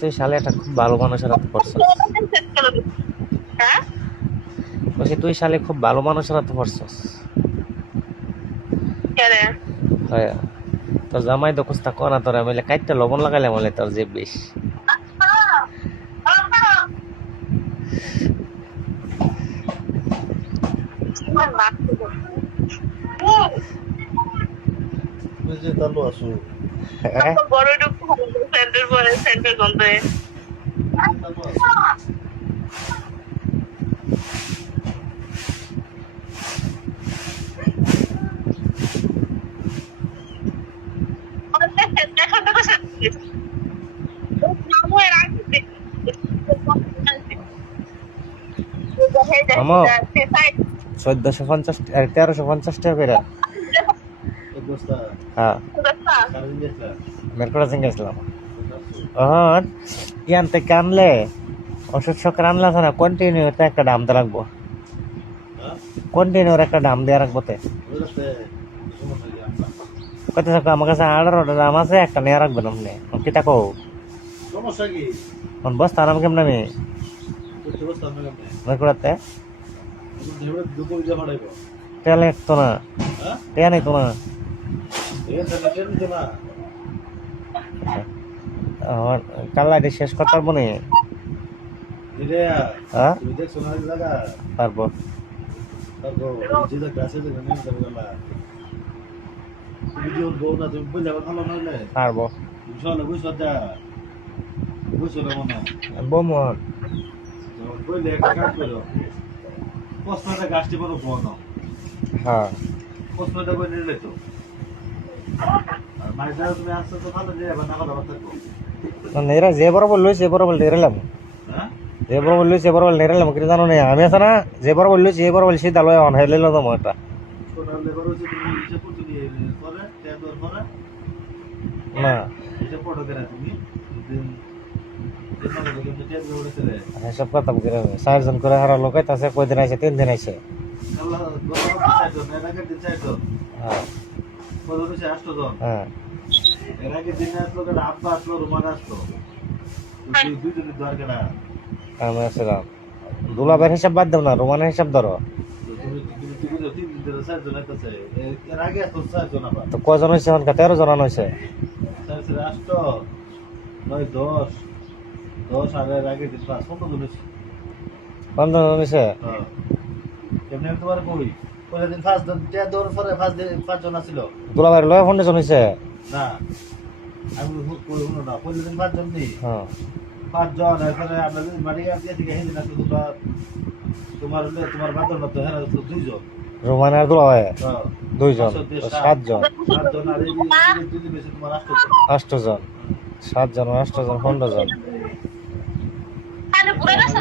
তুই শালে একটা খুব ভালো মানুষের হাতে পড়ছস। হ্যাঁ বলছি তুই শালে খুব ভালো মানুষের হাতে পড়ছস। কেরে হয় তোর জামাই তো কুস্তা করা তোরা মিলে কাইটটা লবণ লাগাইলে বলে তোর যে বিষ। ওই যে তালু আসু হ্যাঁ বড় ঢুকতে সেন্টার পরে সেন্টার গন্ধে তালু আসু আমো 1450 1350 টাকা করে। এক বস্তা হ্যাঁ সারাদিন গেছিলাম মেরকুড়া সিং গেছিলাম। ওহন ইয়ান থেকে আনলে ওষুধ সকার আনলে আছে না কন্টিনিউ একটা দাম দিয়ে রাখবো। হ্যাঁ কন্টিনিউর একটা দাম দিয়ে রাখবো তে ওই রাস্তায় সমস্যা কি আমরা কত টাকা আমার কাছে 18টা দাম আছে একটা নিয়ে রাখবেন আপনি কি টাকা সমস্যা কি বস্তা আরাম কেমন আমি করতে বসতাম না কেমনে মেরকুড়াতে ধরে দুটো বিজা ফাড়াইব তেল একতো না হ্যাঁ তেল নেই তো না এই সাথে নিতে না কাল্লাটি শেষ করতে পারবো নি দিলে হ্যাঁ তুমি দেখছো না জায়গা পারবো তারপর যেটা গাছে যে নিয়ে যাবে গেলা তুমি দিও বউ না তুমি বলে ভালো নইলে পারবো তুমি চলে বুঝছো দা বুঝছো না মনে বমন বলে একটা কাজ করো প্রশ্নটা গাছটি বড় বড় হ্যাঁ প্রশ্নটা বলে নিলে তো আর মাইজা তুমি আসছো তো ভালো যে এবার না কথা থাকবো নেরা যে বরাবর লইছে সে বরাবর নেরালাম হ্যাঁ যে বরাবর লইছে সে বরাবর নেরালাম কি জানো না আমি আছে না যে বরাবর লইছে এই বরাবর সে দালয় অন হাইলে লো তো এটা টোটাল লেবার হচ্ছে তুমি ইচ্ছা করতে নিয়ে করে তেদর করে না এটা ফটো করে তুমি দিন যেটা বলে তুমি তেদর উড়েছে রে সব কথা করে 4 জন করে হারা লোক আছে কয়দিন আইছে 3 দিন আইছে আল্লাহ গত চাইতো না আগে দিন চাইতো হ্যাঁ কত হচ্ছে 8 জন হ্যাঁ এর আগে দিন আসলো করে আব্বা আসলো রুমান আসলো তুই দুই দিন দরকার না আমি আসলাম দুলাবের হিসাব বাদ দাও না রোমানের হিসাব ধরো তুমি তুমি কি বুঝো 3 দিন ধরে 4 জন আইতাছে এর আগে তো 4 জন আবার তো কজন হয়েছে এখন 13 জন হয়েছে 4 4 8 9 10 10 আগে দিন 5 15 জন হইছে 15 জন হয়েছে এমনি আমি তোমার কই পরের দিন ফার্স্ট ডে দৌড় পরে ফার্স্ট দিন 5 জন আছিল দুলাবের লয় 15 জন হয়েছে না আমি কই হলো না পরের দিন 5 জন নেই হ্যাঁ 5 জন এরপরে আমরা যদি মারিয়া দিয়ে থেকে হেদিন আসলে তোমার বাদর মতো হ্যাঁ 2 জন রোমান আর দুলাবে হ্যাঁ 2 জন 7 জন 7 জন আর এই দুই বেশি তোমার 8 8 জন জন 7 জন 8 জন 15 জন পুরো রাস্তা